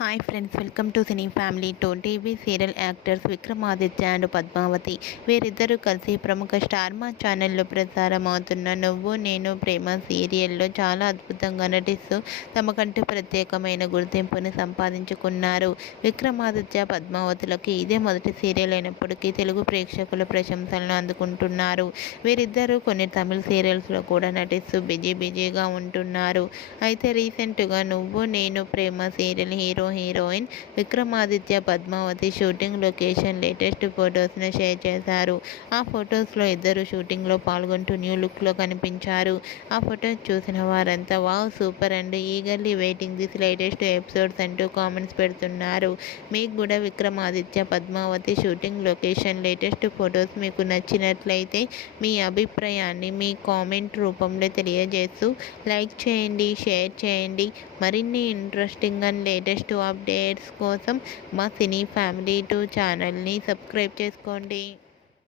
Hi friends, welcome to cine family two. TV serial actors Vikramaditya and Padmavathi వీరిద్దరూ కలిసి ప్రముఖ star మా ఛానల్లో ప్రసారం అవుతున్న నువ్వు నేను ప్రేమ సీరియల్లో చాలా అద్భుతంగా నటిస్తూ తమకంటూ ప్రత్యేకమైన గుర్తింపును సంపాదించుకున్నారు. విక్రమాదిత్య పద్మావతులకి ఇదే మొదటి సీరియల్ అయినప్పటికీ తెలుగు ప్రేక్షకుల ప్రశంసలను అందుకుంటున్నారు. వీరిద్దరూ కొన్ని తమిళ సీరియల్స్లో కూడా నటిస్తూ బిజీగా ఉంటున్నారు. అయితే రీసెంట్గా నువ్వు నేను Prema serial heroine Vikramaditya Padmavati shooting location latest ఫొటోస్ను షేర్ చేశారు. ఆ ఫొటోస్లో ఇద్దరు షూటింగ్లో పాల్గొంటూ న్యూ లుక్లో కనిపించారు. ఆ ఫొటోస్ చూసిన వారంతా wow super and eagerly waiting this latest episodes అంటూ కామెంట్స్ పెడుతున్నారు. మీకు కూడా Vikramaditya Padmavati shooting location latest photos మీకు నచ్చినట్లయితే మీ అభిప్రాయాన్ని మీ కామెంట్ రూపంలో తెలియజేస్తూ లైక్ చేయండి, షేర్ చేయండి. మరిన్ని ఇంట్రెస్టింగ్ అండ్ లేటెస్ట్ అప్డేట్స్ కోసం మా సినీ ఫ్యామిలీ 2 ఛానల్ని సబ్స్క్రైబ్ చేసుకోండి.